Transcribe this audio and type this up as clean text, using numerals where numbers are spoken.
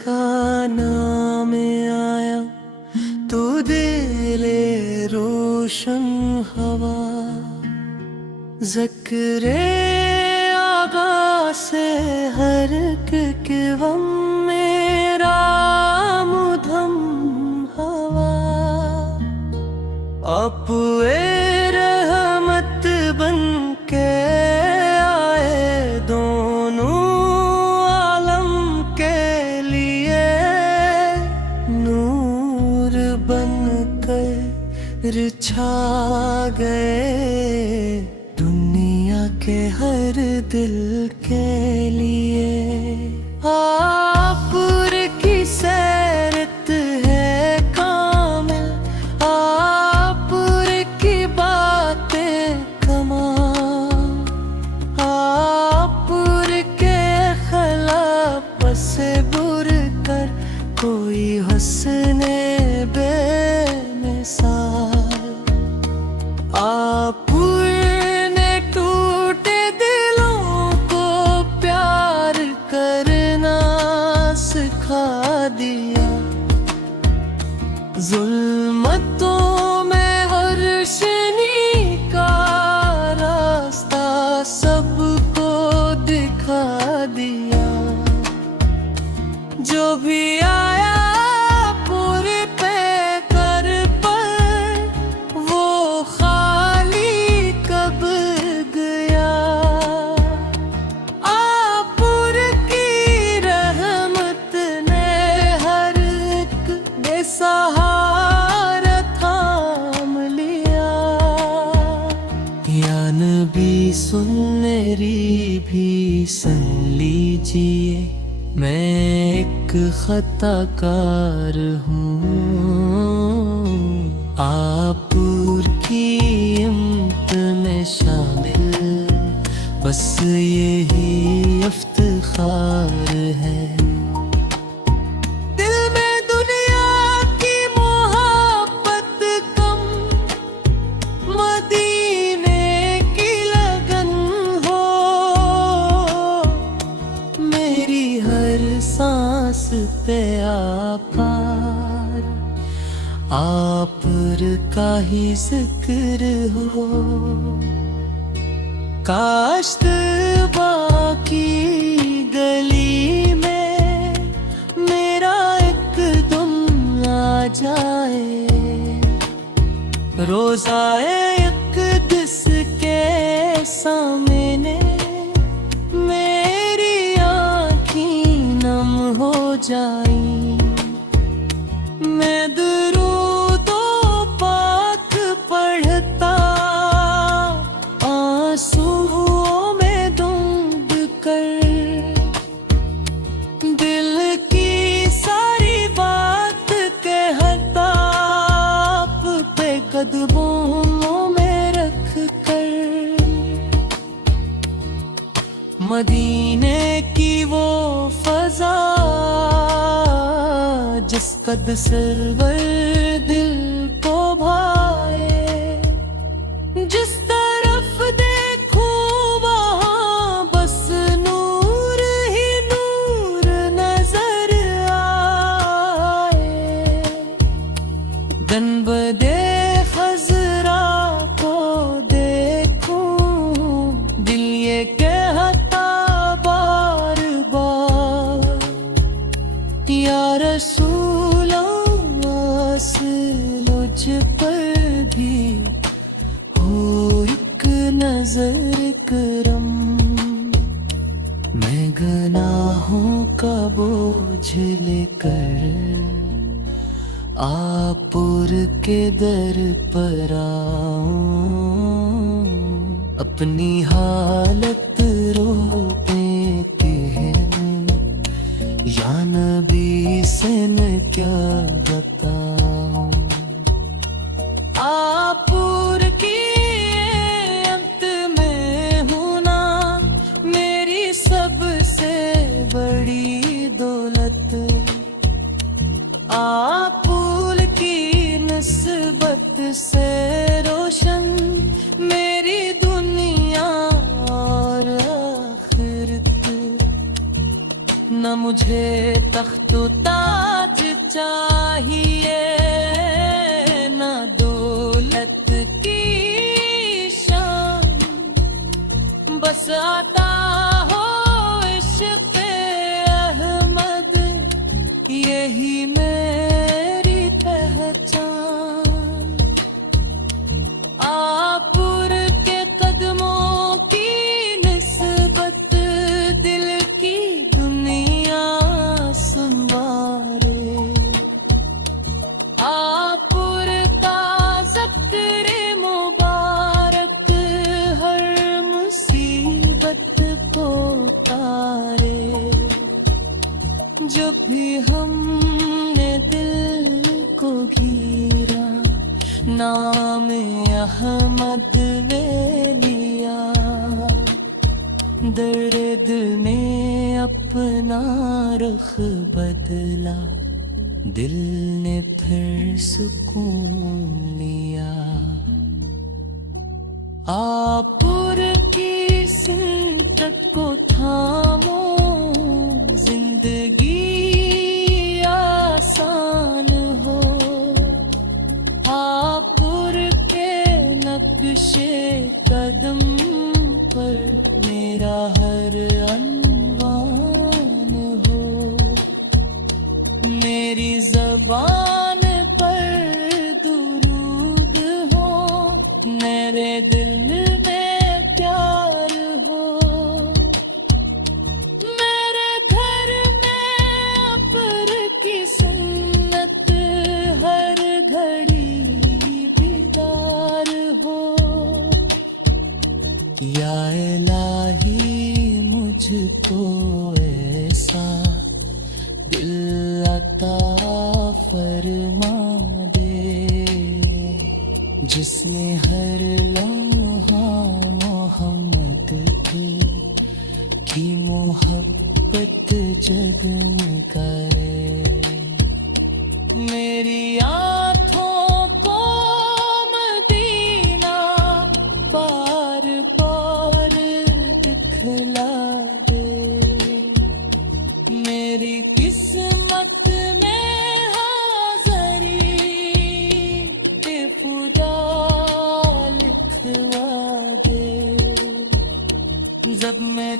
का नाम आया तू दिले रोशन हवा, ज़िक्रे आगा से हर के वम मेरा मुधम हवा। आप ए रहमत बन के आए दोनों आलम के लिए, नूर बन कर छा गए दुनिया के हर दिल के लिए। आप की सैरत है कामिल, आप की बातें कमाल, आप के खिलाफ से बुर कर कोई हस्ने बेमिसाल। आपने टूटे दिलों को प्यार करना सिखा दिया, जुल्मतों में रोशनी का रास्ता सबको दिखा दिया। जो भी आया पूरे पे कर पर वो खाली कब गया। आप की रहमत ने हर एक बेसहारा थाम लिया। या नबी सुन मेरी भी सुन लीजिए, मैं एक खताकार हूँ। आप की इम्त में शामिल बस यही इफ्तिखार है। दिल में दुनिया की मोहब्बत कम, मदीने की लगन हो, मेरी हर सांस पे आपार आप का ही जिक्र हो। काश बाकी गली में मेरा एक दुम आ जाए, रोज़ाए एक दिस के सामने मेरी आँखें नम हो जाई। मैं दुरूदो पाक पढ़ता आंसुओं में डूब कर, दिल की सारी बात कहता आप पे कदमों में रख कर। मदीने की वो फजा जिस कद सरवर दिल को भाए, जिस तरफ देखूं वहाँ बस नूर ही नूर नजर आए। दिन बदे खजरा को देखूं, दिल ये कहता बार बार, या रसूल मुझ पर भी हो एक नजर करम। मैं गुनाहों का बोझ लेकर आप के दर पर आऊं, अपनी हालत रोने की है या नबी से मैं क्या बताऊं। आप की अंत में हूं ना मेरी सबसे बड़ी दौलत, आप की निस्बत से रोशन मेरी दुनिया और आखिरत। न मुझे तख्त ताज चाहिए, ना दौलत की शान, बस आता हो इश्क़ अहमद, यही मेरी पहचान। आपुर के कदमों की निस्बत दिल की दुनिया सुनवारे, आपुर का ज़िक्र मुबारक हर मुसीबत को तारे। जब भी हमने दिल को घीरा, नाम अहमद वे लिया, दर्द ने अपना रुख बदला, दिल ने फिर सुकून लिया। आपुर की सिंकत को थामो, जिंदगी आसान हो। आपुर के नक्शे कदम पर मेरा हर अनवान हो, मेरी ज़बान पर दुरूद हो, मेरे दिल में प्यार हो, मेरे घर में अपर की सुन्नत हर घड़ी दीदार हो। या इलाही मुझको ऐसा दिल अता फरमा दे, जिसमें हर लम्हा मोहम्मद की मोहब्बत जगमगाए। मेरी आँखों को मदीना बार बार दिखला दे, मेरी किस्मत में हाज़री खुदा लिखवा दे। जब मैं